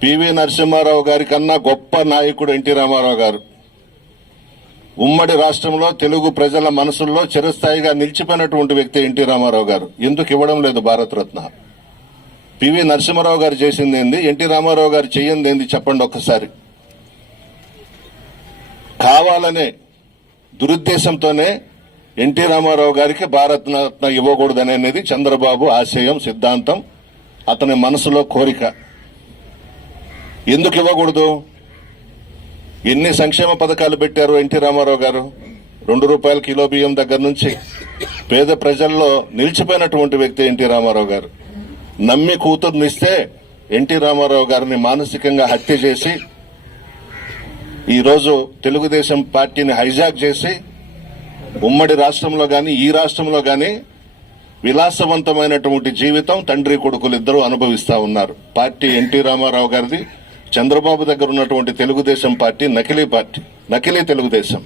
PV Narasimha Rao గారి కన్నా గొప్ప నాయకుడు ఎన్టీ రామారావు గారు. ఉమ్మడి రాష్ట్రంలో తెలుగు ప్రజల మనసుల్లో చిరస్థాయిగా నిలిచిపోయినటువంటి వ్యక్తి ఎన్టీ రామారావు గారు. ఎందుకు ఇవ్వడం లేదు భారతరత్న పివి నరసింహారావు గారు చేసింది ఏంది? ఎన్టీ రామారావు గారు చెయ్యింది ఏంది చెప్పండి ఒక్కసారి. కావాలనే దురుద్దేశంతోనే ఎన్టీ రామారావు గారికి భారతరత్న ఇవ్వకూడదనేది చంద్రబాబు ఆశయం సిద్ధాంతం అతని మనసులో కోరిక. ఎందుకు ఇవ్వకూడదు? ఎన్ని సంక్షేమ పథకాలు పెట్టారు ఎన్టీ రామారావు గారు? రెండు రూపాయల కిలో బియ్యం దగ్గర నుంచి. పేద ప్రజల్లో నిలిచిపోయినటువంటి వ్యక్తి ఎన్టీ రామారావు గారు. నమ్మి కూతుర్నిస్తే ఎన్టీ రామారావు గారిని మానసికంగా హత్య చేసి ఈరోజు తెలుగుదేశం పార్టీని హైజాక్ చేసి ఉమ్మడి రాష్ట్రంలో కానీ ఈ రాష్ట్రంలో కానీ విలాసవంతమైనటువంటి జీవితం తండ్రి కొడుకులు ఇద్దరు అనుభవిస్తా ఉన్నారు. పార్టీ ఎన్టీ రామారావు గారిది చంద్రబాబు దగ్గర ఉన్నటువంటి తెలుగుదేశం పార్టీ నకిలీ పార్టీ నకిలీ తెలుగుదేశం.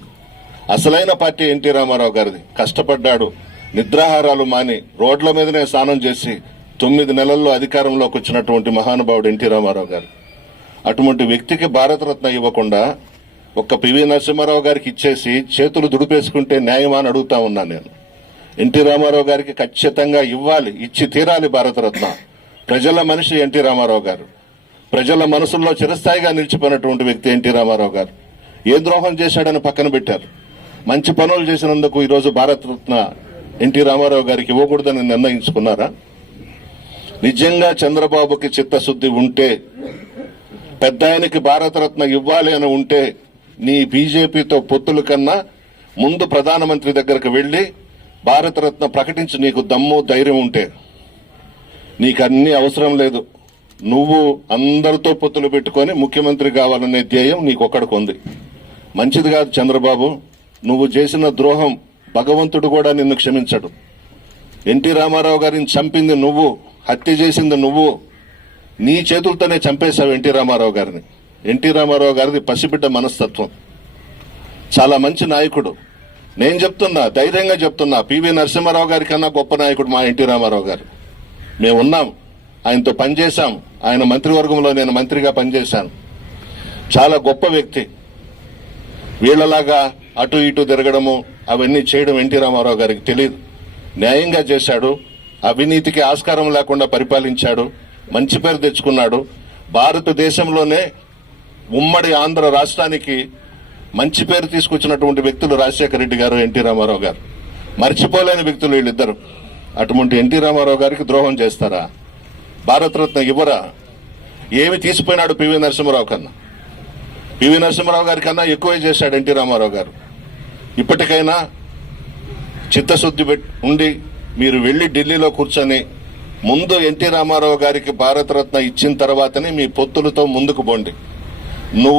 అసలైన పార్టీ ఎన్టీ రామారావు గారిది. కష్టపడ్డాడు. నిద్రాహారాలు మాని రోడ్ల మీదనే స్నానం చేసి తొమ్మిది నెలల్లో అధికారంలోకి వచ్చినటువంటి మహానుభావుడు ఎన్టీ రామారావు గారు. అటువంటి వ్యక్తికి భారతరత్న ఇవ్వకుండా ఒక్క పివి నరసింహారావు గారికి ఇచ్చేసి చేతులు దుడిపేసుకుంటే న్యాయమా అని అడుగుతా ఉన్నాను నేను. ఎన్టీ రామారావు గారికి ఖచ్చితంగా ఇవ్వాలి ఇచ్చి తీరాలి భారతరత్న. ప్రజల మనిషి ఎన్టీ రామారావు గారు. ప్రజల మనసుల్లో చిరస్థాయిగా నిలిచిపోయినటువంటి వ్యక్తి ఎన్టీ రామారావు గారు. ఏ ద్రోహం చేశాడని పక్కన పెట్టారు. మంచి పనులు చేసినందుకు ఈరోజు భారతరత్న ఎన్టీ రామారావు గారికి ఇవ్వకూడదని నిర్ణయించుకున్నారా? నిజంగా చంద్రబాబుకి చిత్తశుద్ధి ఉంటే పెద్ద ఆయనకి భారతరత్న ఇవ్వాలి అని ఉంటే నీ బీజేపీతో పొత్తుల కన్నా ముందు ప్రధానమంత్రి దగ్గరకు వెళ్ళి భారతరత్న ప్రకటించి నీకు దమ్ము ధైర్యం ఉంటే నీకు అన్ని అవసరం లేదు. నువ్వు అందరితో పొత్తులు పెట్టుకొని ముఖ్యమంత్రి కావాలనే ధ్యేయం నీకొక్కడికి ఉంది. మంచిది కాదు చంద్రబాబు నువ్వు చేసిన ద్రోహం భగవంతుడు కూడా నిన్ను క్షమించడు. ఎన్టీ రామారావు గారిని చంపింది నువ్వు హత్య చేసింది నువ్వు నీ చేతులతోనే చంపేశావు ఎన్టీ రామారావు గారిని. ఎన్టీ రామారావు గారిది పసిబిడ్డ మనస్తత్వం. చాలా మంచి నాయకుడు. నేను చెప్తున్నా ధైర్యంగా చెప్తున్నా పివి నరసింహారావు గారి కన్నా గొప్ప నాయకుడు మా ఎన్టీ రామారావు గారు. మేమున్నాం. ఆయనతో పనిచేశాం. ఆయన మంత్రివర్గంలో నేను మంత్రిగా పనిచేశాను. చాలా గొప్ప వ్యక్తి. వీళ్ళలాగా అటు ఇటు తిరగడము అవన్నీ చేయడం ఎన్టీ రామారావు గారికి తెలియదు న్యాయంగా చేశాడు. అవినీతికి ఆస్కారం లేకుండా పరిపాలించాడు. మంచి పేరు తెచ్చుకున్నాడు. భారతదేశంలోనే ఉమ్మడి ఆంధ్ర రాష్ట్రానికి మంచి పేరు తీసుకొచ్చినటువంటి వ్యక్తులు రాజశేఖర రెడ్డి గారు ఎన్టీ రామారావు గారు. మర్చిపోలేని వ్యక్తులు వీళ్ళిద్దరు. అటువంటి ఎన్టీ రామారావు గారికి ద్రోహం చేస్తారా? భారతరత్న ఇవ్వరా ఏమి తీసిపోయినాడు పివి నరసింహారావు కన్నా? పివి నరసింహారావు గారి కన్నా ఎక్కువే చేశాడు ఎన్టీ రామారావు గారు. ఇప్పటికైనా చిత్తశుద్ధి ఉండి మీరు వెళ్ళి ఢిల్లీలో కూర్చొని ముందు ఎన్టీ రామారావు గారికి భారతరత్న ఇచ్చిన తర్వాతనే మీ పొత్తులతో ముందుకు పోండి. నువ్వు